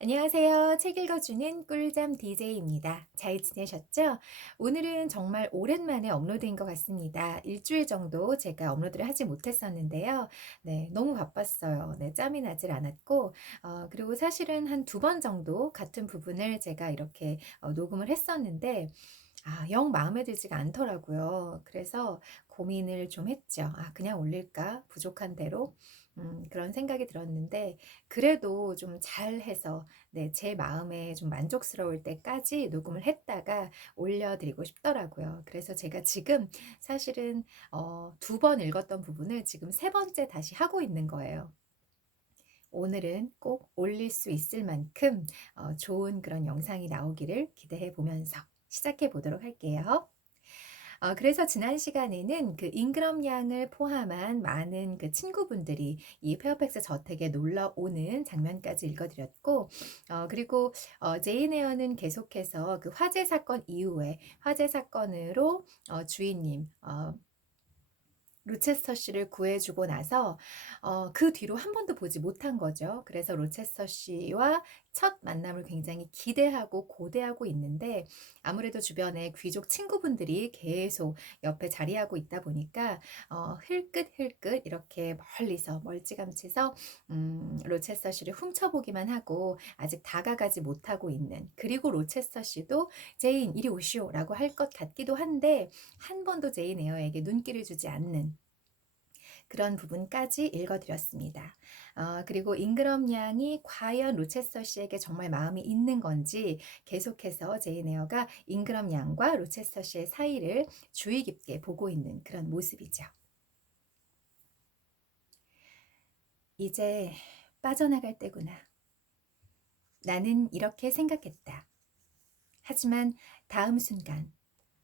안녕하세요. 책 읽어주는 꿀잠 DJ입니다. 잘 지내셨죠? 오늘은 정말 오랜만에 업로드인 것 같습니다. 일주일 정도 제가 업로드를 하지 못했었는데요. 네, 너무 바빴어요. 네, 짬이 나질 않았고, 그리고 사실은 한 두 번 정도 같은 부분을 제가 이렇게 녹음을 했었는데, 영 마음에 들지가 않더라고요. 그래서 고민을 좀 했죠. 그냥 올릴까? 부족한 대로? 그런 생각이 들었는데, 그래도 좀 잘해서, 네, 제 마음에 좀 만족스러울 때까지 녹음을 했다가 올려드리고 싶더라고요. 그래서 제가 지금 사실은, 두 번 읽었던 부분을 지금 세 번째 다시 하고 있는 거예요. 오늘은 꼭 올릴 수 있을 만큼 좋은 그런 영상이 나오기를 기대해 보면서 시작해 보도록 할게요. 그래서 지난 시간에는 그 잉그럼 양을 포함한 많은 그 친구분들이 이 페어팩스 저택에 놀러 오는 장면까지 읽어드렸고, 그리고 제인 에어는 계속해서 그 화재 사건 이후에 화재 사건으로 주인님 로체스터 씨를 구해주고 나서 그 뒤로 한 번도 보지 못한 거죠. 그래서 로체스터 씨와 첫 만남을 굉장히 기대하고 고대하고 있는데, 아무래도 주변에 귀족 친구분들이 계속 옆에 자리하고 있다 보니까 흘끗흘끗 이렇게 멀리서 멀찌감치서 로체스터 씨를 훔쳐보기만 하고 아직 다가가지 못하고 있는, 그리고 로체스터 씨도 제인 이리 오시오 라고 할 것 같기도 한데 한 번도 제인 에어에게 눈길을 주지 않는 그런 부분까지 읽어드렸습니다. 그리고 잉그럼 양이 과연 로체스터 씨에게 정말 마음이 있는 건지 계속해서 제인 에어가 잉그럼 양과 로체스터 씨의 사이를 주의 깊게 보고 있는 그런 모습이죠. 이제 빠져나갈 때구나. 나는 이렇게 생각했다. 하지만 다음 순간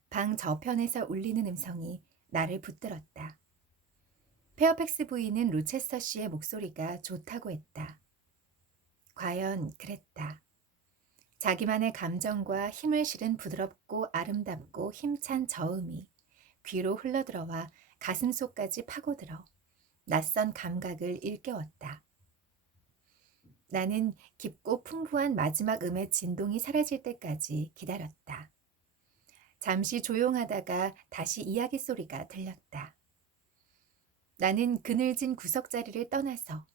방 저편에서 울리는 음성이 나를 붙들었다. 페어팩스 부인은 로체스터 씨의 목소리가 좋다고 했다. 과연 그랬다. 자기만의 감정과 힘을 실은 부드럽고 아름답고 힘찬 저음이 귀로 흘러들어와 가슴속까지 파고들어 낯선 감각을 일깨웠다. 나는 깊고 풍부한 마지막 음의 진동이 사라질 때까지 기다렸다. 잠시 조용하다가 다시 이야기 소리가 들렸다. 나는 그늘진 구석자리를 떠나서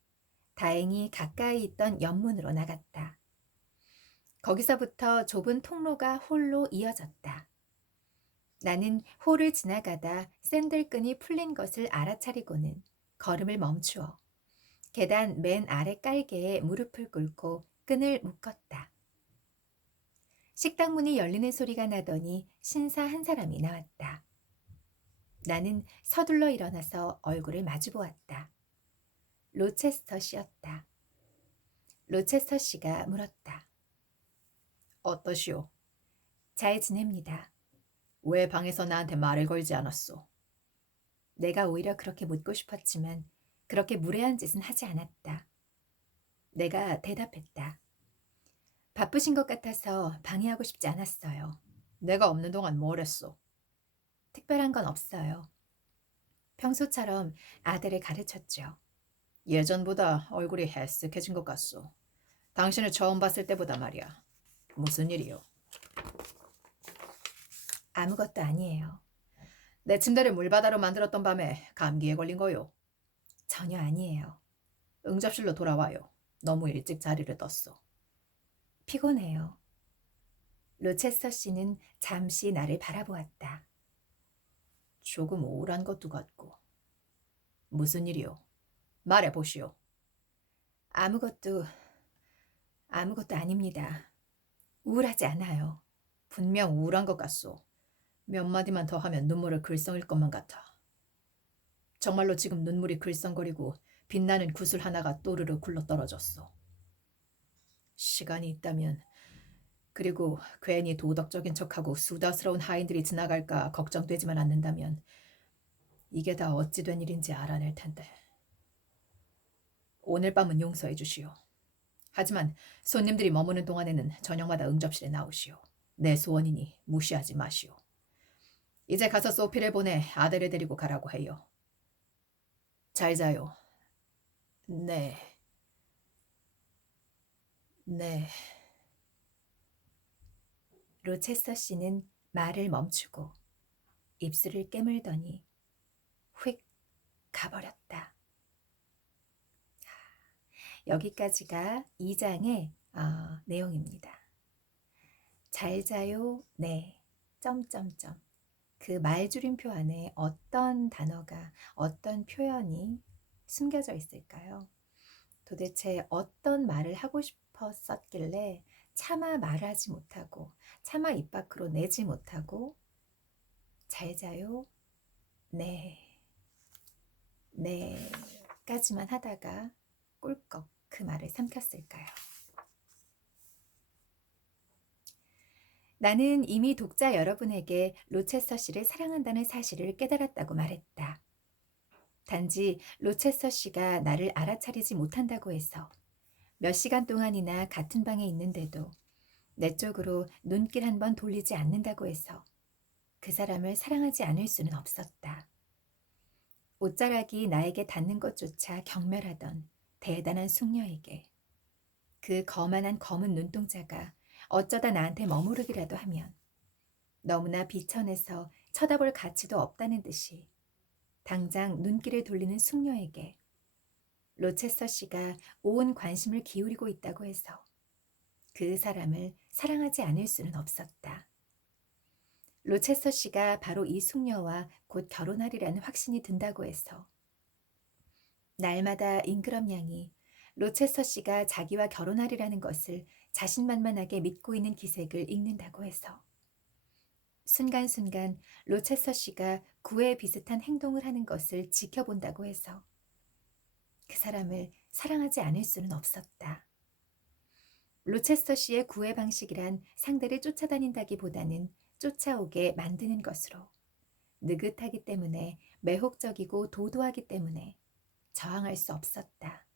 다행히 가까이 있던 연문으로 나갔다. 거기서부터 좁은 통로가 홀로 이어졌다. 나는 홀을 지나가다 샌들끈이 풀린 것을 알아차리고는 걸음을 멈추어 계단 맨 아래 깔개에 무릎을 꿇고 끈을 묶었다. 식당 문이 열리는 소리가 나더니 신사 한 사람이 나왔다. 나는 서둘러 일어나서 얼굴을 마주 보았다. 로체스터 씨였다. 로체스터 씨가 물었다. 어떠시오? 잘 지냅니다. 왜 방에서 나한테 말을 걸지 않았소? 내가 오히려 그렇게 묻고 싶었지만 그렇게 무례한 짓은 하지 않았다. 내가 대답했다. 바쁘신 것 같아서 방해하고 싶지 않았어요. 내가 없는 동안 뭘 했소? 특별한 건 없어요. 평소처럼 아들을 가르쳤죠. 예전보다 얼굴이 헬쓱해진 것 같소. 당신을 처음 봤을 때보다 말이야. 무슨 일이요? 아무것도 아니에요. 내 침대를 물바다로 만들었던 밤에 감기에 걸린 거요. 전혀 아니에요. 응접실로 돌아와요. 너무 일찍 자리를 떴어. 피곤해요. 로체스터 씨는 잠시 나를 바라보았다. 조금 우울한 것도 같고. 무슨 일이요? 말해보시오. 아무것도, 아무것도 아닙니다. 우울하지 않아요. 분명 우울한 것 같소. 몇 마디만 더 하면 눈물을 글썽일 것만 같아. 정말로 지금 눈물이 글썽거리고 빛나는 구슬 하나가 또르르 굴러떨어졌어. 시간이 있다면, 그리고 괜히 도덕적인 척하고 수다스러운 하인들이 지나갈까 걱정되지만 않는다면 이게 다 어찌 된 일인지 알아낼 텐데. 오늘 밤은 용서해 주시오. 하지만 손님들이 머무는 동안에는 저녁마다 응접실에 나오시오. 내 소원이니 무시하지 마시오. 이제 가서 소피를 보내 아들을 데리고 가라고 해요. 잘 자요. 네. 네. 로체서 씨는 말을 멈추고 입술을 깨물더니 휙 가버렸다. 여기까지가 2장의 내용입니다. 잘 자요, 네, 점점점. 그 말줄임표 안에 어떤 단어가, 어떤 표현이 숨겨져 있을까요? 도대체 어떤 말을 하고 싶었었길래 차마 말하지 못하고, 차마 입 밖으로 내지 못하고, 잘 자요, 네, 네, 까지만 하다가 꿀꺽 그 말을 삼켰을까요? 나는 이미 독자 여러분에게 로체서 씨를 사랑한다는 사실을 깨달았다고 말했다. 단지 로체서 씨가 나를 알아차리지 못한다고 해서 몇 시간 동안이나 같은 방에 있는데도 내 쪽으로 눈길 한 번 돌리지 않는다고 해서 그 사람을 사랑하지 않을 수는 없었다. 옷자락이 나에게 닿는 것조차 경멸하던 대단한 숙녀에게 그 거만한 검은 눈동자가 어쩌다 나한테 머무르기라도 하면 너무나 비천해서 쳐다볼 가치도 없다는 듯이 당장 눈길을 돌리는 숙녀에게 로체서 씨가 온 관심을 기울이고 있다고 해서 그 사람을 사랑하지 않을 수는 없었다. 로체서 씨가 바로 이 숙녀와 곧 결혼하리라는 확신이 든다고 해서 날마다 잉그럼 양이 로체서 씨가 자기와 결혼하리라는 것을 자신만만하게 믿고 있는 기색을 읽는다고 해서 순간순간 로체서 씨가 구애 비슷한 행동을 하는 것을 지켜본다고 해서 그 사람을 사랑하지 않을 수는 없었다. 로체스터 씨의 구애 방식이란 상대를 쫓아다닌다기보다는 쫓아오게 만드는 것으로 느긋하기 때문에 매혹적이고 도도하기 때문에 저항할 수 없었다.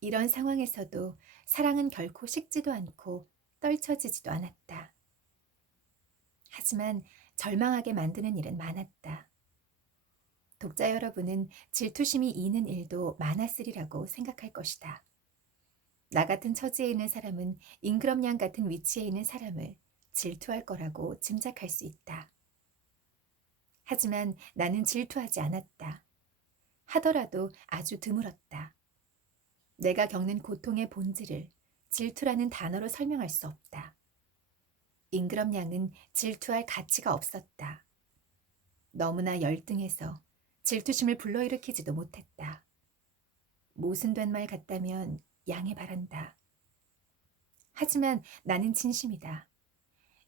이런 상황에서도 사랑은 결코 식지도 않고 떨쳐지지도 않았다. 하지만 절망하게 만드는 일은 많았다. 독자 여러분은 질투심이 이는 일도 많았으리라고 생각할 것이다. 나 같은 처지에 있는 사람은 잉그럼 양 같은 위치에 있는 사람을 질투할 거라고 짐작할 수 있다. 하지만 나는 질투하지 않았다. 하더라도 아주 드물었다. 내가 겪는 고통의 본질을 질투라는 단어로 설명할 수 없다. 잉그럼 양은 질투할 가치가 없었다. 너무나 열등해서 질투심을 불러일으키지도 못했다. 모순된 말 같다면 양해 바란다. 하지만 나는 진심이다.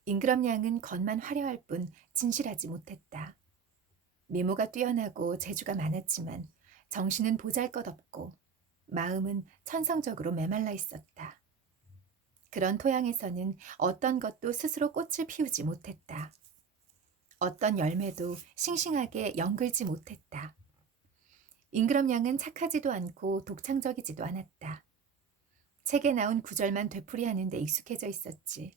잉그럼 양은 겉만 화려할 뿐 진실하지 못했다. 미모가 뛰어나고 재주가 많았지만 정신은 보잘것없고 마음은 천성적으로 메말라 있었다. 그런 토양에서는 어떤 것도 스스로 꽃을 피우지 못했다. 어떤 열매도 싱싱하게 연글지 못했다. 잉그럼 양은 착하지도 않고 독창적이지도 않았다. 책에 나온 구절만 되풀이하는 데 익숙해져 있었지.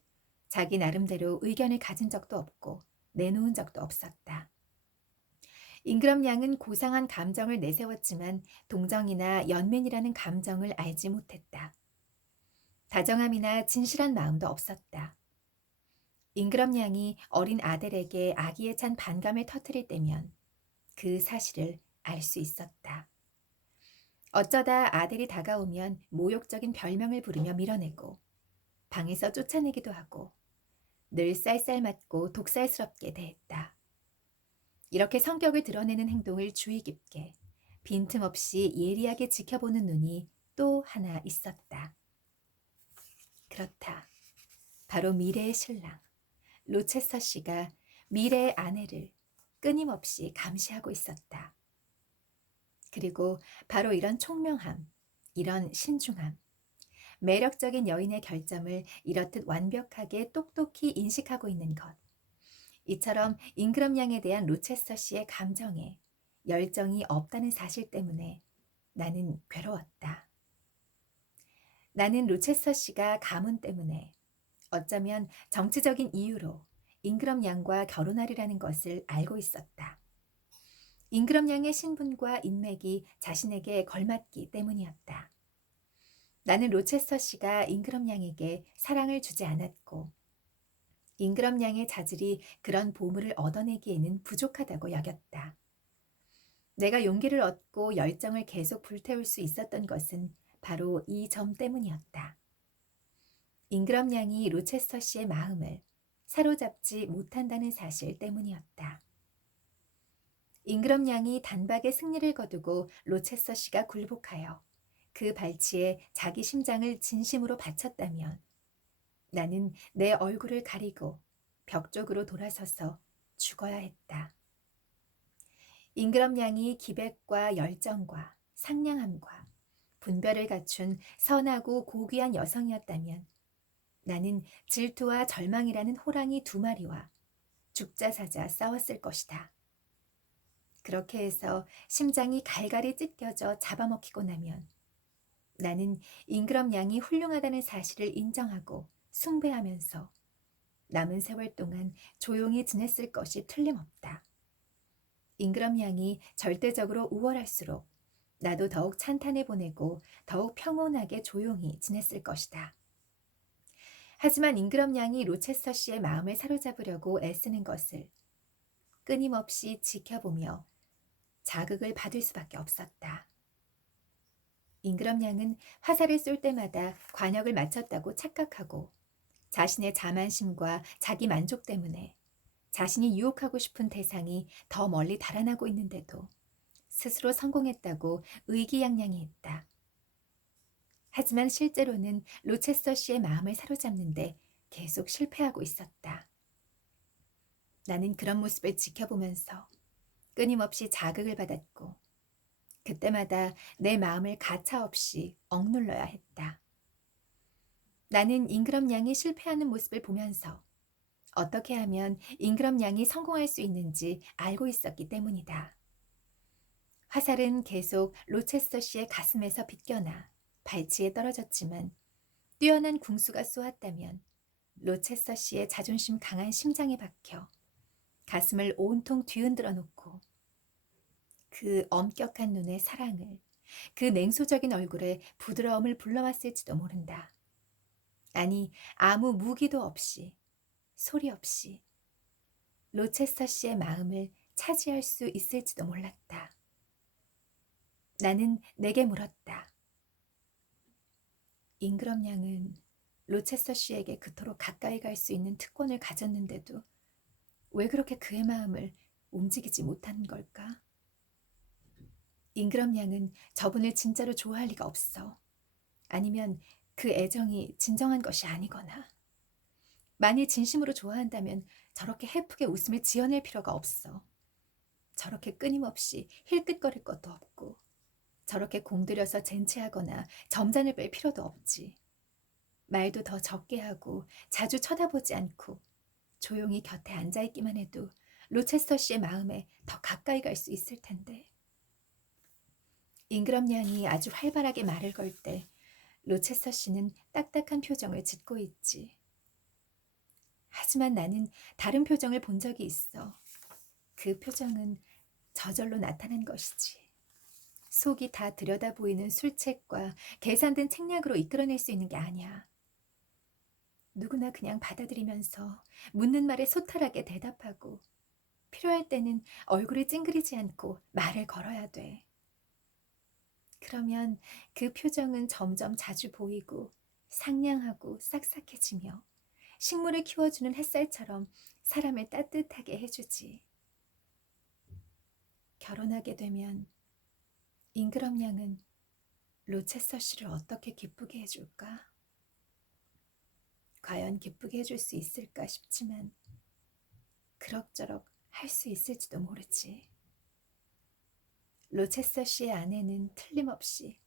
자기 나름대로 의견을 가진 적도 없고 내놓은 적도 없었다. 잉그럼 양은 고상한 감정을 내세웠지만 동정이나 연민이라는 감정을 알지 못했다. 다정함이나 진실한 마음도 없었다. 잉그럼 양이 어린 아델에게 아기에 찬 반감을 터뜨릴 때면 그 사실을 알 수 있었다. 어쩌다 아델이 다가오면 모욕적인 별명을 부르며 밀어내고 방에서 쫓아내기도 하고 늘 쌀쌀맞고 독살스럽게 대했다. 이렇게 성격을 드러내는 행동을 주의 깊게 빈틈없이 예리하게 지켜보는 눈이 또 하나 있었다. 그렇다. 바로 미래의 신랑 로체서 씨가 미래의 아내를 끊임없이 감시하고 있었다. 그리고 바로 이런 총명함, 이런 신중함, 매력적인 여인의 결점을 이렇듯 완벽하게 똑똑히 인식하고 있는 것. 이처럼 잉그럼 양에 대한 로체스터 씨의 감정에 열정이 없다는 사실 때문에 나는 괴로웠다. 나는 로체스터 씨가 가문 때문에 어쩌면 정치적인 이유로 잉그럼 양과 결혼하리라는 것을 알고 있었다. 잉그럼 양의 신분과 인맥이 자신에게 걸맞기 때문이었다. 나는 로체스터 씨가 잉그럼 양에게 사랑을 주지 않았고 잉그럼 양의 자질이 그런 보물을 얻어내기에는 부족하다고 여겼다. 내가 용기를 얻고 열정을 계속 불태울 수 있었던 것은 바로 이 점 때문이었다. 잉그럼 양이 로체스터 씨의 마음을 사로잡지 못한다는 사실 때문이었다. 잉그럼 양이 단박에 승리를 거두고 로체스터 씨가 굴복하여 그 발치에 자기 심장을 진심으로 바쳤다면 나는 내 얼굴을 가리고 벽 쪽으로 돌아서서 죽어야 했다. 잉그럼 양이 기백과 열정과 상냥함과 분별을 갖춘 선하고 고귀한 여성이었다면 나는 질투와 절망이라는 호랑이 2마리와 죽자 사자 싸웠을 것이다. 그렇게 해서 심장이 갈갈이 찢겨져 잡아먹히고 나면 나는 잉그럼 양이 훌륭하다는 사실을 인정하고 숭배하면서 남은 세월 동안 조용히 지냈을 것이 틀림없다. 잉그럼 양이 절대적으로 우월할수록 나도 더욱 찬탄해 보내고 더욱 평온하게 조용히 지냈을 것이다. 하지만 잉그럼 양이 로체스터 씨의 마음을 사로잡으려고 애쓰는 것을 끊임없이 지켜보며 자극을 받을 수밖에 없었다. 잉그럼 양은 화살을 쏠 때마다 관역을 맞췄다고 착각하고 자신의 자만심과 자기 만족 때문에 자신이 유혹하고 싶은 대상이 더 멀리 달아나고 있는데도 스스로 성공했다고 의기양양해했다. 하지만 실제로는 로체스터 씨의 마음을 사로잡는데 계속 실패하고 있었다. 나는 그런 모습을 지켜보면서 끊임없이 자극을 받았고 그때마다 내 마음을 가차없이 억눌러야 했다. 나는 잉그럼 양이 실패하는 모습을 보면서 어떻게 하면 잉그럼 양이 성공할 수 있는지 알고 있었기 때문이다. 화살은 계속 로체스터 씨의 가슴에서 비껴나 발치에 떨어졌지만 뛰어난 궁수가 쏘았다면 로체스터 씨의 자존심 강한 심장에 박혀 가슴을 온통 뒤흔들어 놓고 그 엄격한 눈에 사랑을, 그 냉소적인 얼굴에 부드러움을 불러왔을지도 모른다. 아니, 아무 무기도 없이, 소리 없이 로체스터 씨의 마음을 차지할 수 있을지도 몰랐다. 나는 내게 물었다. 잉그럼 양은 로체스터 씨에게 그토록 가까이 갈 수 있는 특권을 가졌는데도 왜 그렇게 그의 마음을 움직이지 못하는 걸까? 잉그럼 양은 저분을 진짜로 좋아할 리가 없어. 아니면 그 애정이 진정한 것이 아니거나. 만일 진심으로 좋아한다면 저렇게 해프게 웃음을 지어낼 필요가 없어. 저렇게 끊임없이 힐끗거릴 것도 없고 저렇게 공들여서 젠치하거나 점잔을 뺄 필요도 없지. 말도 더 적게 하고 자주 쳐다보지 않고 조용히 곁에 앉아있기만 해도 로체스터 씨의 마음에 더 가까이 갈 수 있을 텐데. 잉그럼 양이 아주 활발하게 말을 걸 때 로체스터 씨는 딱딱한 표정을 짓고 있지. 하지만 나는 다른 표정을 본 적이 있어. 그 표정은 저절로 나타난 것이지. 속이 다 들여다 보이는 술책과 계산된 책략으로 이끌어낼 수 있는 게 아니야. 누구나 그냥 받아들이면서 묻는 말에 소탈하게 대답하고 필요할 때는 얼굴이 찡그리지 않고 말을 걸어야 돼. 그러면 그 표정은 점점 자주 보이고 상냥하고 싹싹해지며 식물을 키워주는 햇살처럼 사람을 따뜻하게 해주지. 결혼하게 되면 잉그럼 양은 로체스터 씨를 어떻게 기쁘게 해줄까? 과연 기쁘게 해줄 수 있을까 싶지만 그럭저럭 할 수 있을지도 모르지. 로체스터 씨의 아내는 틀림없이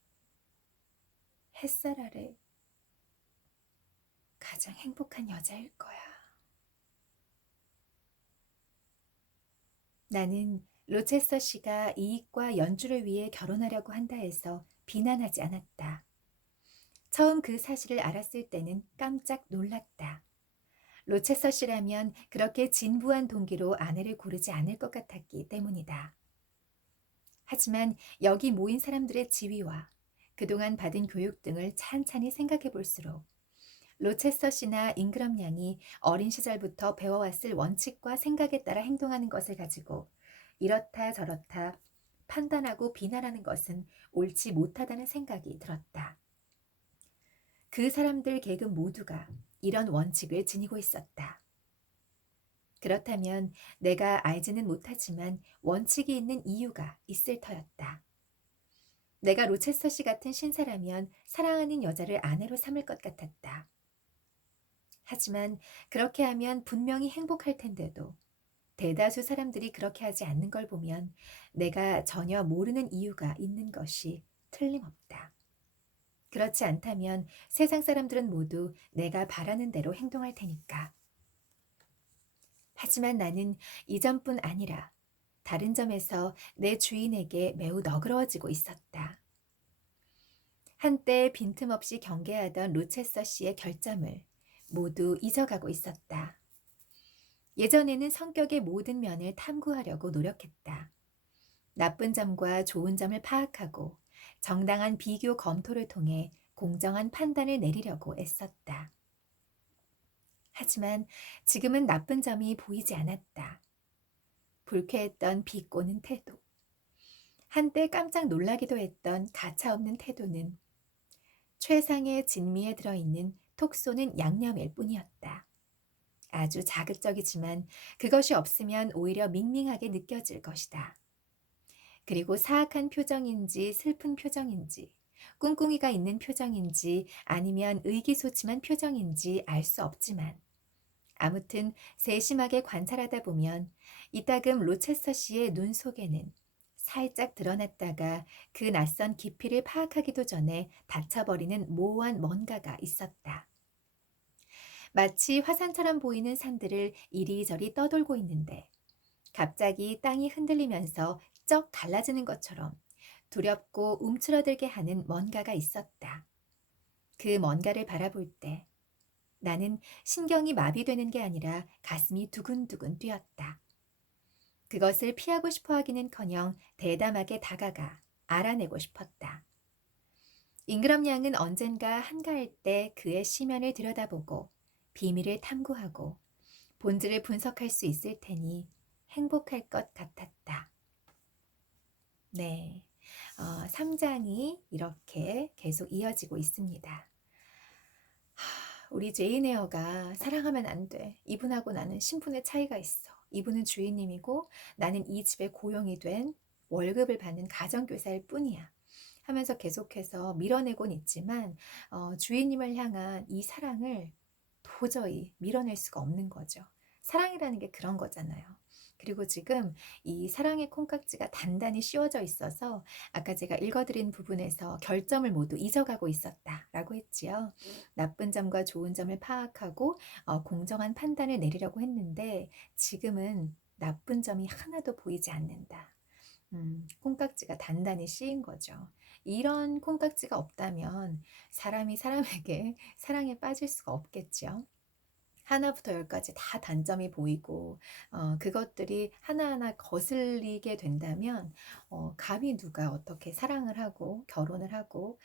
햇살 아래 가장 행복한 여자일 거야. 나는 로체스터 씨가 이익과 연주를 위해 결혼하려고 한다 해서 비난하지 않았다. 처음 그 사실을 알았을 때는 깜짝 놀랐다. 로체스터 씨라면 그렇게 진부한 동기로 아내를 고르지 않을 것 같았기 때문이다. 하지만 여기 모인 사람들의 지위와 그동안 받은 교육 등을 찬찬히 생각해 볼수록 로체스터 씨나 잉그럼 양이 어린 시절부터 배워왔을 원칙과 생각에 따라 행동하는 것을 가지고 이렇다 저렇다 판단하고 비난하는 것은 옳지 못하다는 생각이 들었다. 그 사람들 계급 모두가 이런 원칙을 지니고 있었다. 그렇다면 내가 알지는 못하지만 원칙이 있는 이유가 있을 터였다. 내가 로체스터 씨 같은 신사라면 사랑하는 여자를 아내로 삼을 것 같았다. 하지만 그렇게 하면 분명히 행복할 텐데도 대다수 사람들이 그렇게 하지 않는 걸 보면 내가 전혀 모르는 이유가 있는 것이 틀림없다. 그렇지 않다면 세상 사람들은 모두 내가 바라는 대로 행동할 테니까. 하지만 나는 이전뿐 아니라 다른 점에서 내 주인에게 매우 너그러워지고 있었다. 한때 빈틈없이 경계하던 로체서 씨의 결점을 모두 잊어가고 있었다. 예전에는 성격의 모든 면을 탐구하려고 노력했다. 나쁜 점과 좋은 점을 파악하고 정당한 비교 검토를 통해 공정한 판단을 내리려고 애썼다. 하지만 지금은 나쁜 점이 보이지 않았다. 불쾌했던 비꼬는 태도, 한때 깜짝 놀라기도 했던 가차없는 태도는 최상의 진미에 들어있는 톡 쏘는 양념일 뿐이었다. 아주 자극적이지만 그것이 없으면 오히려 밍밍하게 느껴질 것이다. 그리고 사악한 표정인지 슬픈 표정인지 꿍꿍이가 있는 표정인지 아니면 의기소침한 표정인지 알 수 없지만 아무튼 세심하게 관찰하다 보면 이따금 로체스터 씨의 눈 속에는 살짝 드러났다가 그 낯선 깊이를 파악하기도 전에 닫혀버리는 모호한 뭔가가 있었다. 마치 화산처럼 보이는 산들을 이리저리 떠돌고 있는데 갑자기 땅이 흔들리면서 쩍 갈라지는 것처럼 두렵고 움츠러들게 하는 뭔가가 있었다. 그 뭔가를 바라볼 때 나는 신경이 마비되는 게 아니라 가슴이 두근두근 뛰었다. 그것을 피하고 싶어 하기는커녕 대담하게 다가가 알아내고 싶었다. 잉그럼 양은 언젠가 한가할 때 그의 시면을 들여다보고 비밀을 탐구하고 본질을 분석할 수 있을 테니 행복할 것 같았다. 네, 3장이 이렇게 계속 이어지고 있습니다. 우리 제인 에어가 사랑하면 안 돼. 이분하고 나는 신분의 차이가 있어. 이분은 주인님이고 나는 이 집의 고용이 된 월급을 받는 가정교사일 뿐이야. 하면서 계속해서 밀어내곤 있지만 주인님을 향한 이 사랑을 도저히 밀어낼 수가 없는 거죠. 사랑이라는 게 그런 거잖아요. 그리고 지금 이 사랑의 콩깍지가 단단히 씌워져 있어서 아까 제가 읽어드린 부분에서 결점을 모두 잊어가고 있었다라고 했지요. 나쁜 점과 좋은 점을 파악하고 공정한 판단을 내리려고 했는데 지금은 나쁜 점이 하나도 보이지 않는다. 콩깍지가 단단히 씌인 거죠. 이런 콩깍지가 없다면 사람이 사람에게 사랑에 빠질 수가 없겠죠. 하나부터 열까지 다 단점이 보이고 그것들이 하나하나 거슬리게 된다면 감히 누가 어떻게 사랑을 하고 결혼을 하고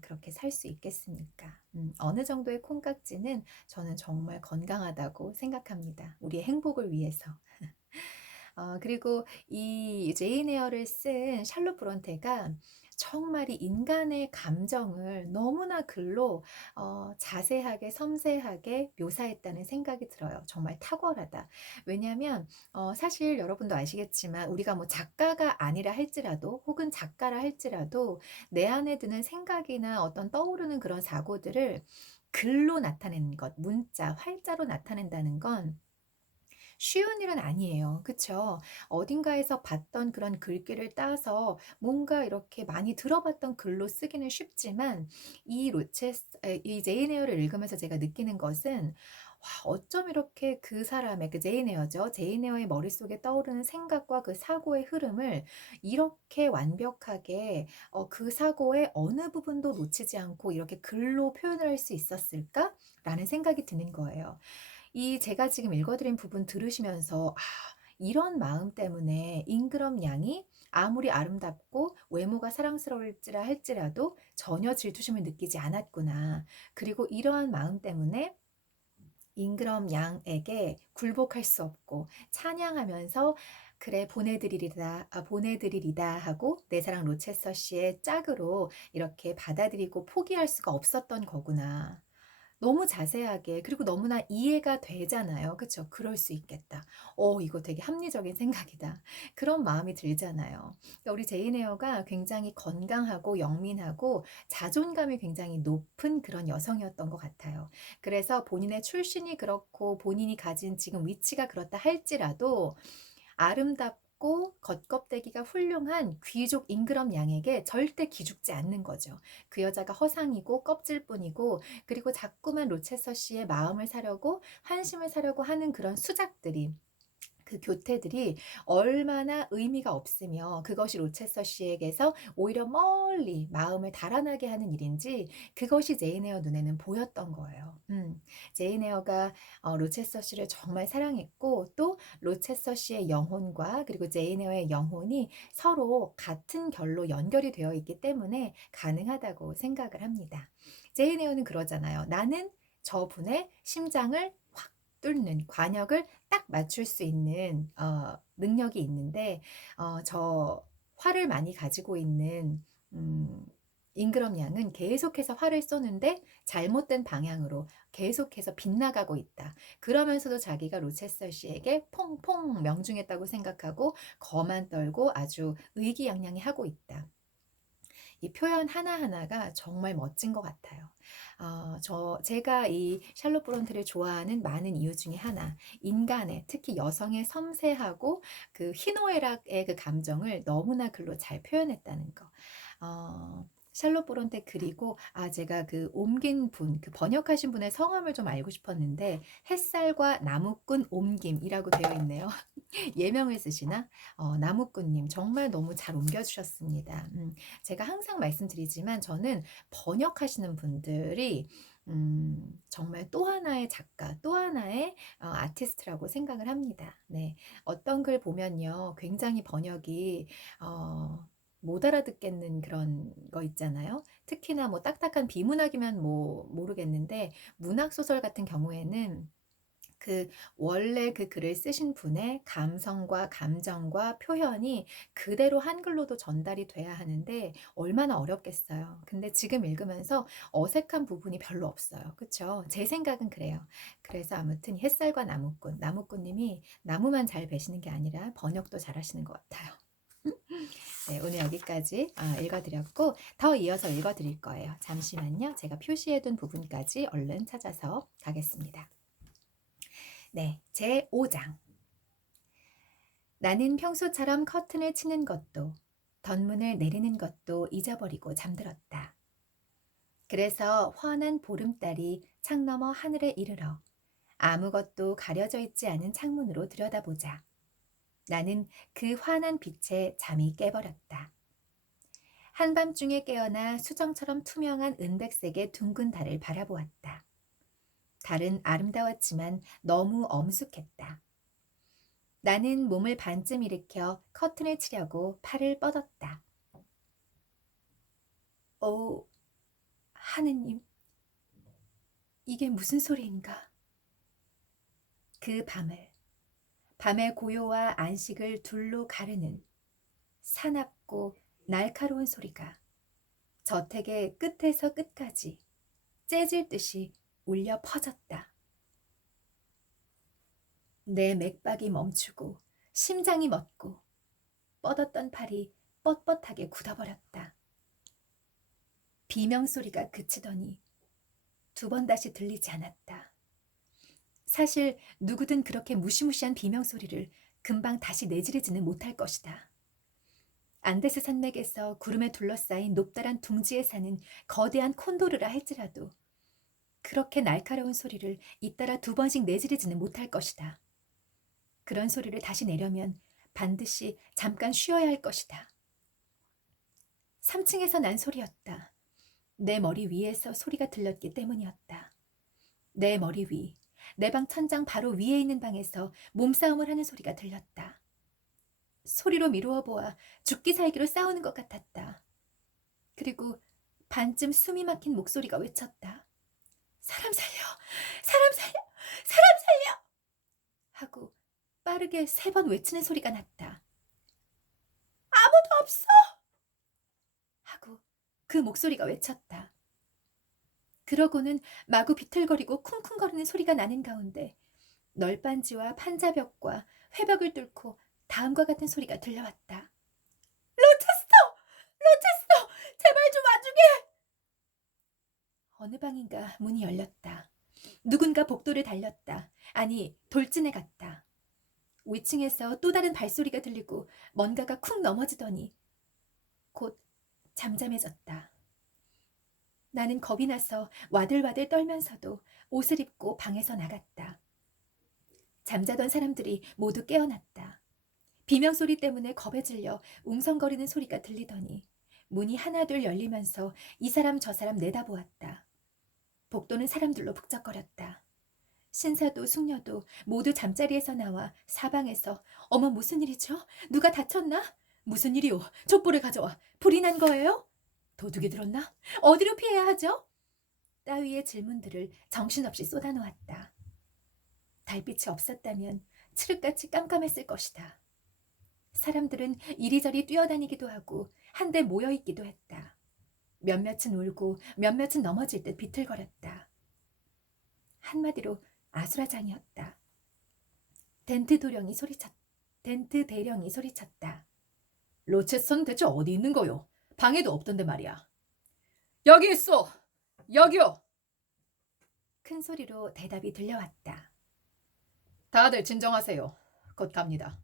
그렇게 살 수 있겠습니까? 어느 정도의 콩깍지는 저는 정말 건강하다고 생각합니다. 우리의 행복을 위해서. 그리고 이 제인 에어를 쓴 샬롯 브론테가 정말 이 인간의 감정을 너무나 글로 자세하게 섬세하게 묘사했다는 생각이 들어요. 정말 탁월하다. 왜냐하면 사실 여러분도 아시겠지만 우리가 뭐 작가가 아니라 할지라도 혹은 작가라 할지라도 내 안에 드는 생각이나 어떤 떠오르는 그런 사고들을 글로 나타내는 것, 문자, 활자로 나타낸다는 건 쉬운 일은 아니에요. 그쵸? 어딘가에서 봤던 그런 글귀를 따서 뭔가 이렇게 많이 들어봤던 글로 쓰기는 쉽지만 이 제인 에어를 읽으면서 제가 느끼는 것은 와, 어쩜 이렇게 그 사람의 그 제인 에어죠. 제인 에어의 머릿속에 떠오르는 생각과 그 사고의 흐름을 이렇게 완벽하게 그 사고의 어느 부분도 놓치지 않고 이렇게 글로 표현을 할 수 있었을까라는 생각이 드는 거예요. 이 제가 지금 읽어드린 부분 들으시면서 이런 마음 때문에 잉그럼 양이 아무리 아름답고 외모가 사랑스러울지라 할지라도 전혀 질투심을 느끼지 않았구나. 그리고 이러한 마음 때문에 잉그럼 양에게 굴복할 수 없고 찬양하면서 '그래 보내드리리다.' 하고 내 사랑 로체서 씨의 짝으로 이렇게 받아들이고 포기할 수가 없었던 거구나. 너무 자세하게 그리고 너무나 이해가 되잖아요. 그쵸? '그럴 수 있겠다. 이거 되게 합리적인 생각이다.' 그런 마음이 들잖아요. 그러니까 우리 제인 에어가 굉장히 건강하고 영민하고 자존감이 굉장히 높은 그런 여성이었던 것 같아요. 그래서 본인의 출신이 그렇고 본인이 가진 지금 위치가 그렇다 할지라도 아름답고 겉껍데기가 훌륭한 귀족 잉그럼 양에게 절대 기죽지 않는 거죠. 그 여자가 허상이고 껍질뿐이고 그리고 자꾸만 로체서 씨의 마음을 사려고 환심을 사려고 하는 그런 수작들이 그 교태들이 얼마나 의미가 없으며 그것이 로체서 씨에게서 오히려 멀리 마음을 달아나게 하는 일인지 그것이 제인 에어 눈에는 보였던 거예요. 제인 에어가 로체서 씨를 정말 사랑했고 또 로체서 씨의 영혼과 그리고 제인 에어의 영혼이 서로 같은 결로 연결이 되어 있기 때문에 가능하다고 생각을 합니다. 제인 에어는 그러잖아요. 나는 저분의 심장을 확 뚫는 관역을 딱 맞출 수 있는 능력이 있는데 저 활을 많이 가지고 있는 음 잉그럼 양은 계속해서 활을 쏘는데 잘못된 방향으로 계속해서 빗나가고 있다. 그러면서도 자기가 로체서 씨에게 퐁퐁 명중했다고 생각하고 거만 떨고 아주 의기양양해하고 있다. 이 표현 하나하나가 정말 멋진 것 같아요. 제가 이 샬롯 브론테를 좋아하는 많은 이유 중에 하나, 인간의 특히 여성의 섬세하고 그 희노애락의 그 감정을 너무나 글로 잘 표현했다는 거. 샬롯 브론테 그리고 제가 그 옮긴 분, 그 번역하신 분의 성함을 좀 알고 싶었는데 햇살과 나무꾼 옮김이라고 되어 있네요. 예명을 쓰시나? 나무꾼님 정말 너무 잘 옮겨주셨습니다. 제가 항상 말씀드리지만 저는 번역하시는 분들이 정말 또 하나의 작가, 또 하나의 아티스트라고 생각을 합니다. 네. 어떤 글 보면요. 굉장히 번역이 못 알아듣겠는 그런 거 있잖아요. 특히나 뭐 딱딱한 비문학이면 뭐 모르겠는데 문학 소설 같은 경우에는 그 원래 그 글을 쓰신 분의 감성과 감정과 표현이 그대로 한글로도 전달이 돼야 하는데 얼마나 어렵겠어요. 근데 지금 읽으면서 어색한 부분이 별로 없어요. 그쵸? 제 생각은 그래요. 그래서 아무튼 햇살과 나무꾼님이 나무만 잘 베시는 게 아니라 번역도 잘하시는 것 같아요. 네, 오늘 여기까지 읽어드렸고 더 이어서 읽어드릴 거예요. 잠시만요. 제가 표시해둔 부분까지 얼른 찾아서 가겠습니다. 네, 제 5장. 나는 평소처럼 커튼을 치는 것도 덧문을 내리는 것도 잊어버리고 잠들었다. 그래서 환한 보름달이 창 너머 하늘에 이르러 아무것도 가려져 있지 않은 창문으로 들여다보자. 나는 그 환한 빛에 잠이 깨버렸다. 한밤중에 깨어나 수정처럼 투명한 은백색의 둥근 달을 바라보았다. 달은 아름다웠지만 너무 엄숙했다. 나는 몸을 반쯤 일으켜 커튼을 치려고 팔을 뻗었다. 오, 하느님, 이게 무슨 소리인가? 그 밤의 고요와 안식을 둘로 가르는 사납고 날카로운 소리가 저택의 끝에서 끝까지 째질 듯이 울려 퍼졌다. 내 맥박이 멈추고 심장이 멎고 뻗었던 팔이 뻣뻣하게 굳어버렸다. 비명소리가 그치더니 두 번 다시 들리지 않았다. 사실 누구든 그렇게 무시무시한 비명소리를 금방 다시 내지르지는 못할 것이다. 안데스 산맥에서 구름에 둘러싸인 높다란 둥지에 사는 거대한 콘도르라 할지라도 그렇게 날카로운 소리를 잇따라 두 번씩 내지르지는 못할 것이다. 그런 소리를 다시 내려면 반드시 잠깐 쉬어야 할 것이다. 3층에서 난 소리였다. 내 머리 위에서 소리가 들렸기 때문이었다. 내 머리 위, 내 방 천장 바로 위에 있는 방에서 몸싸움을 하는 소리가 들렸다. 소리로 미루어 보아 죽기 살기로 싸우는 것 같았다. 그리고 반쯤 숨이 막힌 목소리가 외쳤다. 사람 살려! 사람 살려! 사람 살려! 하고 빠르게 3번 외치는 소리가 났다. 아무도 없어! 하고 그 목소리가 외쳤다. 그러고는 마구 비틀거리고 쿵쿵거리는 소리가 나는 가운데 널빤지와 판자벽과 회벽을 뚫고 다음과 같은 소리가 들려왔다. 로체스터! 로체스터! 제발 좀 와주게! 어느 방인가 문이 열렸다. 누군가 복도를 달렸다. 아니, 돌진해 갔다. 위층에서 또 다른 발소리가 들리고 뭔가가 쿵 넘어지더니 곧 잠잠해졌다. 나는 겁이 나서 와들와들 떨면서도 옷을 입고 방에서 나갔다. 잠자던 사람들이 모두 깨어났다. 비명소리 때문에 겁에 질려 웅성거리는 소리가 들리더니 문이 하나둘 열리면서 이 사람 저 사람 내다보았다. 복도는 사람들로 북적거렸다. 신사도 숙녀도 모두 잠자리에서 나와 사방에서 어머 무슨 일이죠? 누가 다쳤나? 무슨 일이오? 촛불을 가져와. 불이 난 거예요? 도둑이 들었나? 어디로 피해야 하죠? 따위의 질문들을 정신없이 쏟아놓았다. 달빛이 없었다면 칠흑같이 깜깜했을 것이다. 사람들은 이리저리 뛰어다니기도 하고 한데 모여있기도 했다. 몇몇은 울고 몇몇은 넘어질 듯 비틀거렸다. 한마디로 아수라장이었다. 덴트 대령이 소리쳤다. 로체스는 대체 어디 있는 거요? 방에도 없던데 말이야. 여기 있어! 여기요! 큰 소리로 대답이 들려왔다. 다들 진정하세요. 곧 갑니다.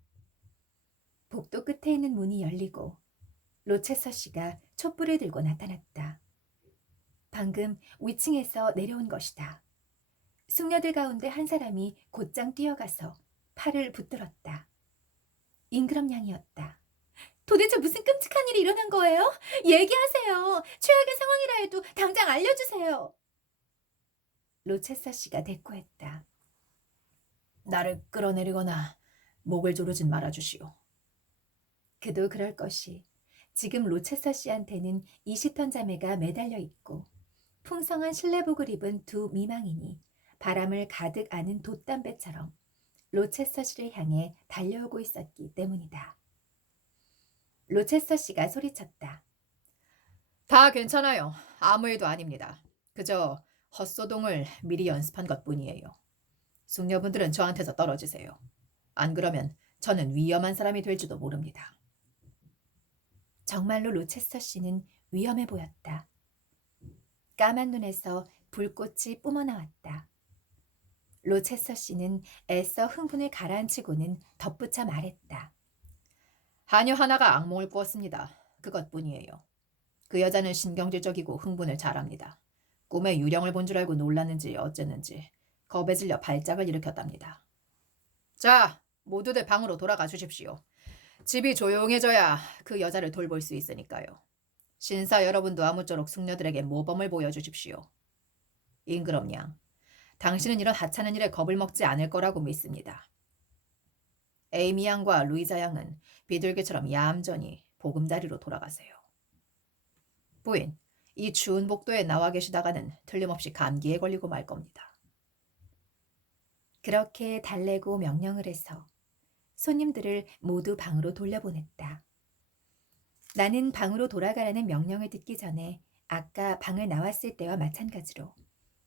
복도 끝에 있는 문이 열리고 로체서 씨가 촛불을 들고 나타났다. 방금 위층에서 내려온 것이다. 숙녀들 가운데 한 사람이 곧장 뛰어가서 팔을 붙들었다. 잉그럼 양이었다. 도대체 무슨 끔찍한 일이 일어난 거예요? 얘기하세요. 최악의 상황이라 해도 당장 알려주세요. 로체서 씨가 대꾸했다. 나를 끌어내리거나 목을 조르진 말아주시오. 그도 그럴 것이 지금 로체서 씨한테는 이시턴 자매가 매달려 있고 풍성한 실내복을 입은 두 미망인이 바람을 가득 아는 돛담배처럼 로체서 씨를 향해 달려오고 있었기 때문이다. 로체서 씨가 소리쳤다. 다 괜찮아요. 아무 일도 아닙니다. 그저 헛소동을 미리 연습한 것뿐이에요. 숙녀분들은 저한테서 떨어지세요. 안 그러면 저는 위험한 사람이 될지도 모릅니다. 정말로 로체서 씨는 위험해 보였다. 까만 눈에서 불꽃이 뿜어나왔다. 로체서 씨는 애써 흥분을 가라앉히고는 덧붙여 말했다. 하녀 하나가 악몽을 꾸었습니다. 그것뿐이에요. 그 여자는 신경질적이고 흥분을 잘합니다. 꿈에 유령을 본 줄 알고 놀랐는지 어쨌는지 겁에 질려 발작을 일으켰답니다. 자, 모두들 방으로 돌아가 주십시오. 집이 조용해져야 그 여자를 돌볼 수 있으니까요. 신사 여러분도 아무쪼록 숙녀들에게 모범을 보여주십시오. 잉그럼 양, 당신은 이런 하찮은 일에 겁을 먹지 않을 거라고 믿습니다. 에이미 양과 루이자 양은 비둘기처럼 얌전히 보금자리로 돌아가세요. 부인, 이 추운 복도에 나와 계시다가는 틀림없이 감기에 걸리고 말 겁니다. 그렇게 달래고 명령을 해서 손님들을 모두 방으로 돌려보냈다. 나는 방으로 돌아가라는 명령을 듣기 전에 아까 방을 나왔을 때와 마찬가지로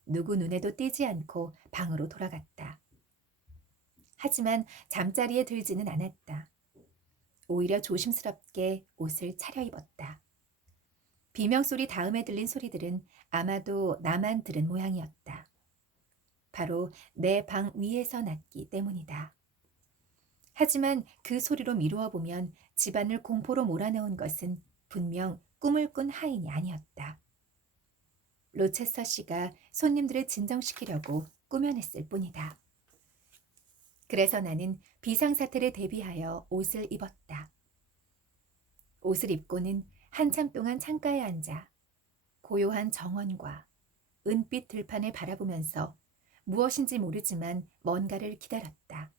누구 눈에도 띄지 않고 방으로 돌아갔다. 하지만 잠자리에 들지는 않았다. 오히려 조심스럽게 옷을 차려입었다. 비명소리 다음에 들린 소리들은 아마도 나만 들은 모양이었다. 바로 내 방 위에서 났기 때문이다. 하지만 그 소리로 미루어 보면 집안을 공포로 몰아넣은 것은 분명 꿈을 꾼 하인이 아니었다. 로체서 씨가 손님들을 진정시키려고 꾸며냈을 뿐이다. 그래서 나는 비상사태를 대비하여 옷을 입었다. 옷을 입고는 한참 동안 창가에 앉아 고요한 정원과 은빛 들판을 바라보면서 무엇인지 모르지만 뭔가를 기다렸다.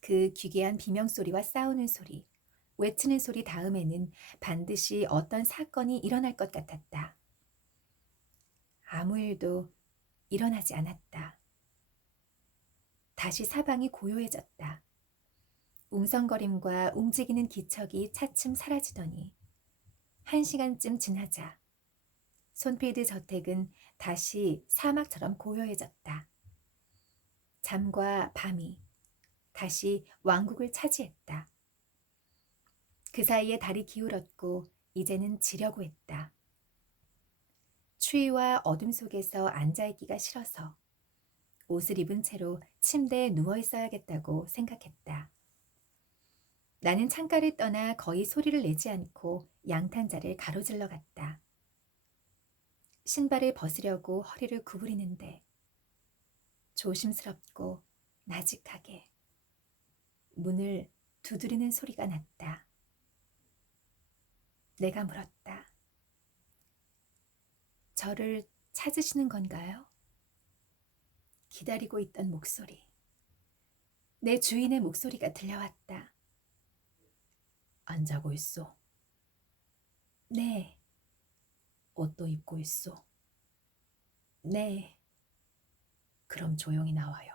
그 기괴한 비명소리와 싸우는 소리, 외치는 소리 다음에는 반드시 어떤 사건이 일어날 것 같았다. 아무 일도 일어나지 않았다. 다시 사방이 고요해졌다. 웅성거림과 움직이는 기척이 차츰 사라지더니 1시간쯤 지나자 손필드 저택은 다시 사막처럼 고요해졌다. 잠과 밤이 다시 왕국을 차지했다. 그 사이에 달이 기울었고 이제는 지려고 했다. 추위와 어둠 속에서 앉아있기가 싫어서 옷을 입은 채로 침대에 누워 있어야겠다고 생각했다. 나는 창가를 떠나 거의 소리를 내지 않고 양탄자를 가로질러 갔다. 신발을 벗으려고 허리를 구부리는데 조심스럽고 나직하게 문을 두드리는 소리가 났다. 내가 물었다. 저를 찾으시는 건가요? 기다리고 있던 목소리. 내 주인의 목소리가 들려왔다. 안 자고 있어? 네, 옷도 입고 있어? 네. 그럼 조용히 나와요.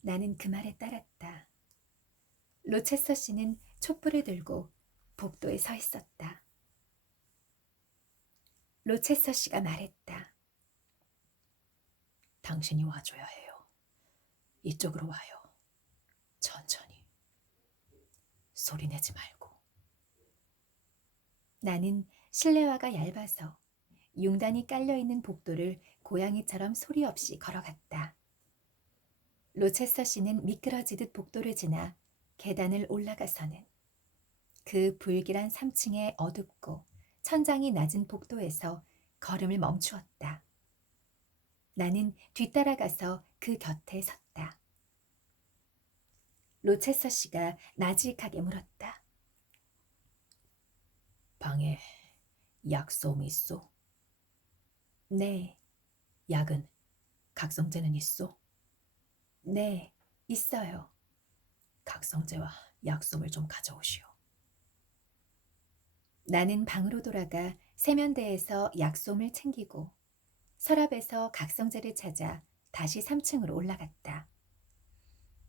나는 그 말에 따랐다. 로체서 씨는 촛불을 들고 복도에 서 있었다. 로체서 씨가 말했다. 당신이 와줘야 해요. 이쪽으로 와요. 천천히. 소리 내지 말고. 나는 실내화가 얇아서 융단이 깔려있는 복도를 고양이처럼 소리 없이 걸어갔다. 로체서 씨는 미끄러지듯 복도를 지나 계단을 올라가서는 그 불길한 3층의 어둡고 천장이 낮은 복도에서 걸음을 멈추었다. 나는 뒤따라가서 그 곁에 섰다. 로체서 씨가 나직하게 물었다. 방에 약솜이 있어? 네, 약은? 각성제는 있어? 네, 있어요. 각성제와 약솜을 좀 가져오시오. 나는 방으로 돌아가 세면대에서 약솜을 챙기고 서랍에서 각성제를 찾아 다시 3층으로 올라갔다.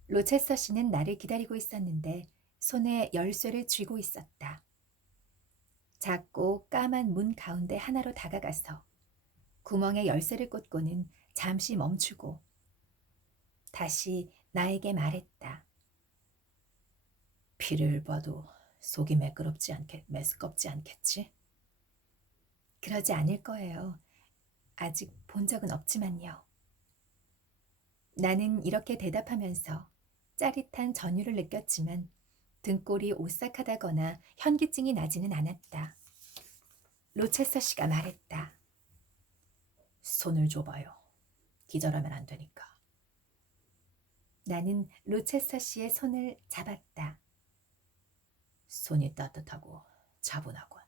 로체서 씨는 나를 기다리고 있었는데 손에 열쇠를 쥐고 있었다. 작고 까만 문 가운데 하나로 다가가서 구멍에 열쇠를 꽂고는 잠시 멈추고 다시 나에게 말했다. 피를 봐도 속이 메스껍지 않겠지? 그러지 않을 거예요. 아직 본 적은 없지만요. 나는 이렇게 대답하면서 짜릿한 전율을 느꼈지만 등골이 오싹하다거나 현기증이 나지는 않았다. 로체서 씨가 말했다. 손을 줘봐요. 기절하면 안 되니까. 나는 로체서 씨의 손을 잡았다. 손이 따뜻하고 차분하군.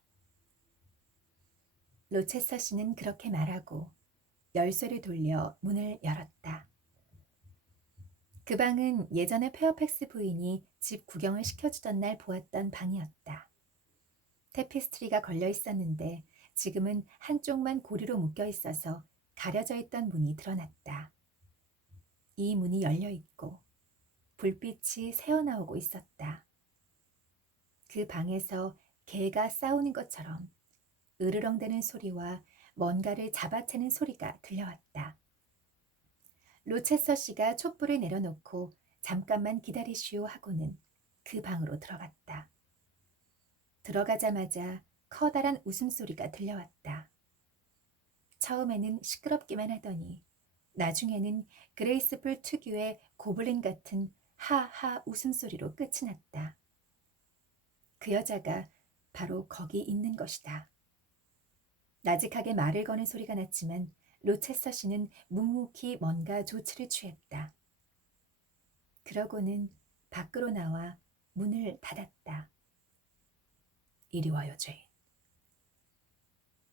로체서 씨는 그렇게 말하고 열쇠를 돌려 문을 열었다. 그 방은 예전에 페어팩스 부인이 집 구경을 시켜주던 날 보았던 방이었다. 테피스트리가 걸려 있었는데 지금은 한쪽만 고리로 묶여 있어서 가려져 있던 문이 드러났다. 이 문이 열려 있고 불빛이 새어나오고 있었다. 그 방에서 개가 싸우는 것처럼 으르렁대는 소리와 뭔가를 잡아채는 소리가 들려왔다. 로체서 씨가 촛불을 내려놓고 잠깐만 기다리시오 하고는 그 방으로 들어갔다. 들어가자마자 커다란 웃음소리가 들려왔다. 처음에는 시끄럽기만 하더니 나중에는 그레이스풀 특유의 고블린 같은 하하 웃음소리로 끝이 났다. 그 여자가 바로 거기 있는 것이다. 나직하게 말을 거는 소리가 났지만 로체서 씨는 묵묵히 뭔가 조치를 취했다. 그러고는 밖으로 나와 문을 닫았다. 이리 와요, 제인.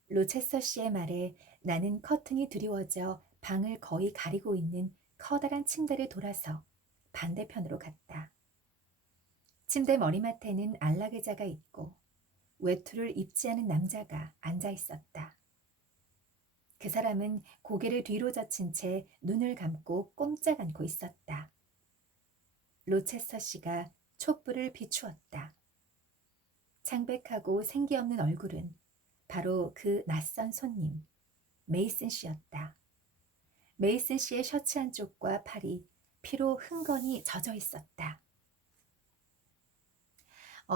로체서 씨의 말에 나는 커튼이 드리워져 방을 거의 가리고 있는 커다란 침대를 돌아서 반대편으로 갔다. 침대 머리맡에는 안락의자가 있고 외투를 입지 않은 남자가 앉아 있었다. 그 사람은 고개를 뒤로 젖힌 채 눈을 감고 꼼짝 않고 있었다. 로체스터 씨가 촛불을 비추었다. 창백하고 생기 없는 얼굴은 바로 그 낯선 손님, 메이슨 씨였다. 메이슨 씨의 셔츠 한쪽과 팔이 피로 흥건히 젖어 있었다.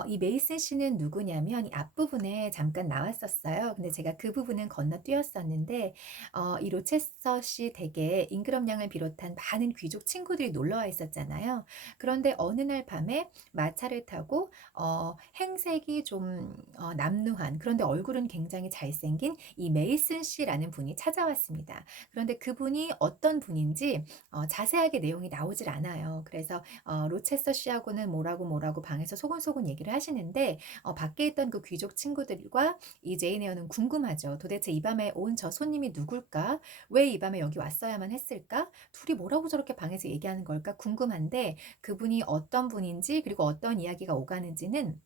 이 메이슨 씨는 누구냐면 이 앞부분에 잠깐 나왔었어요. 근데 제가 그 부분은 건너뛰었었는데 이 로체스터 씨 댁에 임금럼 양을 비롯한 많은 귀족 친구들이 놀러 와 있었잖아요. 그런데 어느 날 밤에 마차를 타고 행색이 좀 남루한, 그런데 얼굴은 굉장히 잘생긴 이 메이슨 씨라는 분이 찾아왔습니다. 그런데 그분이 어떤 분인지 자세하게 내용이 나오질 않아요. 그래서 로체스터 씨하고는 뭐라고 방에서 소곤소곤 얘기를 하시는데 밖에 있던 그 귀족 친구들과 이 제인 에어는 궁금하죠. 도대체 이 밤에 온 저 손님이 누굴까? 왜 이 밤에 여기 왔어야만 했을까? 둘이 뭐라고 저렇게 방에서 얘기하는 걸까? 궁금한데 그분이 어떤 분인지 그리고 어떤 이야기가 오가는지는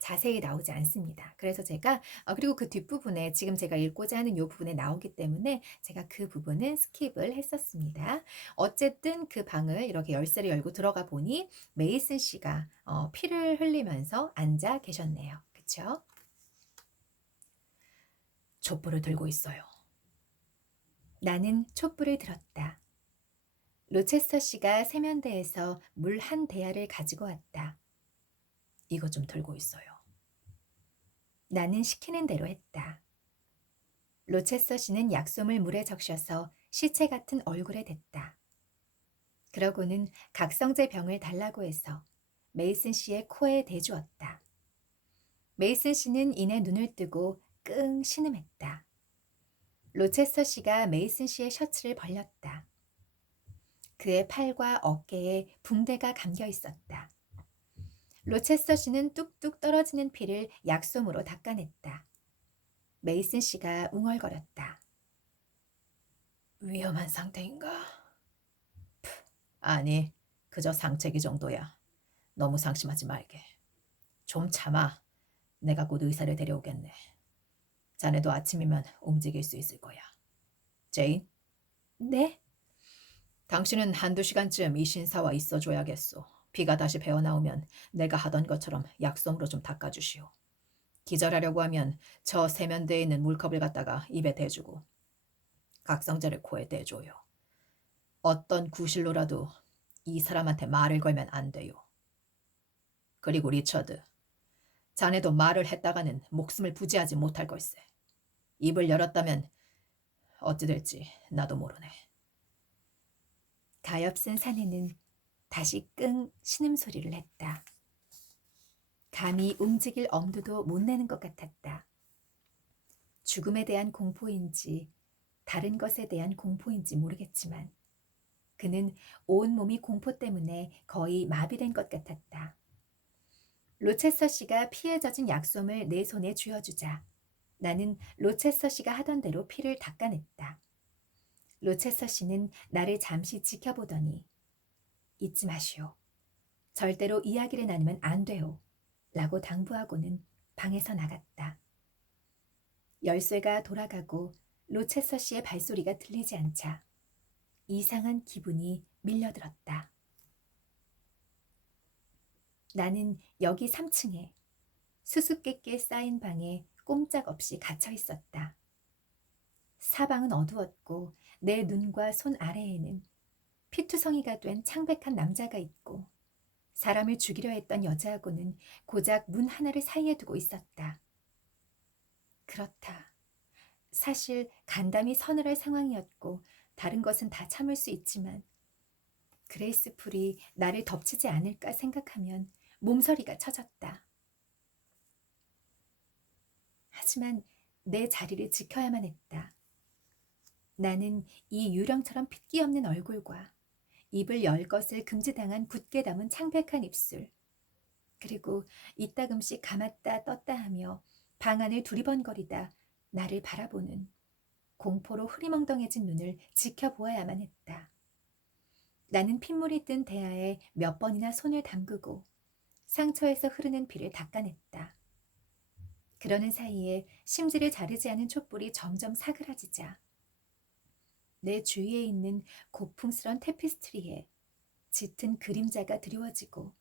자세히 나오지 않습니다. 그래서 제가 그리고 그 뒷부분에 지금 제가 읽고자 하는 요 부분에 나오기 때문에 제가 그 부분은 스킵을 했었습니다. 어쨌든 그 방을 이렇게 열쇠를 열고 들어가 보니 메이슨 씨가 피를 흘리면서 앉아 계셨네요. 그쵸? 촛불을 들고 있어요. 나는 촛불을 들었다. 로체스터 씨가 세면대에서 물 한 대야를 가지고 왔다. 이거 좀 들고 있어요. 나는 시키는 대로 했다. 로체스터 씨는 약솜을 물에 적셔서 시체 같은 얼굴에 댔다. 그러고는 각성제 병을 달라고 해서 메이슨 씨의 코에 대주었다. 메이슨 씨는 이내 눈을 뜨고 끙 신음했다. 로체스터 씨가 메이슨 씨의 셔츠를 벌렸다. 그의 팔과 어깨에 붕대가 감겨 있었다. 로체스터 씨는 뚝뚝 떨어지는 피를 약솜으로 닦아냈다. 메이슨 씨가 웅얼거렸다. 위험한 상태인가? 아니, 그저 상체기 정도야. 너무 상심하지 말게. 좀 참아. 내가 곧 의사를 데려오겠네. 자네도 아침이면 움직일 수 있을 거야. 제인, 네? 당신은 한두 시간쯤 이 신사와 있어줘야겠소. 피가 다시 배어나오면 내가 하던 것처럼 약솜으로 좀 닦아주시오. 기절하려고 하면 저 세면대에 있는 물컵을 갖다가 입에 대주고 각성제를 코에 대줘요. 어떤 구실로라도 이 사람한테 말을 걸면 안 돼요. 그리고 리처드, 자네도 말을 했다가는 목숨을 부지하지 못할 걸세. 입을 열었다면 어찌 될지 나도 모르네. 가엾은 사내는 다시 끙 신음소리를 했다. 감히 움직일 엄두도 못 내는 것 같았다. 죽음에 대한 공포인지 다른 것에 대한 공포인지 모르겠지만 그는 온몸이 공포 때문에 거의 마비된 것 같았다. 로체스터 씨가 피에 젖은 약솜을 내 손에 쥐어주자 나는 로체스터 씨가 하던 대로 피를 닦아냈다. 로체스터 씨는 나를 잠시 지켜보더니 잊지 마시오. 절대로 이야기를 나누면 안 돼요. 라고 당부하고는 방에서 나갔다. 열쇠가 돌아가고 로체스터 씨의 발소리가 들리지 않자 이상한 기분이 밀려들었다. 나는 여기 3층에 수수께끼에 쌓인 방에 꼼짝없이 갇혀 있었다. 사방은 어두웠고 내 눈과 손 아래에는 피투성이가 된 창백한 남자가 있고 사람을 죽이려 했던 여자하고는 고작 문 하나를 사이에 두고 있었다. 그렇다. 사실 간담이 서늘할 상황이었고 다른 것은 다 참을 수 있지만 그레이스 풀이 나를 덮치지 않을까 생각하면 몸서리가 쳐졌다. 하지만 내 자리를 지켜야만 했다. 나는 이 유령처럼 핏기 없는 얼굴과 입을 열 것을 금지당한 굳게 담은 창백한 입술, 그리고 이따금씩 감았다 떴다 하며 방 안을 두리번거리다 나를 바라보는 공포로 흐리멍덩해진 눈을 지켜보아야만 했다. 나는 핏물이 뜬 대야에 몇 번이나 손을 담그고 상처에서 흐르는 피를 닦아냈다. 그러는 사이에 심지를 자르지 않은 촛불이 점점 사그라지자 내 주위에 있는 고풍스런 테피스트리에 짙은 그림자가 드리워지고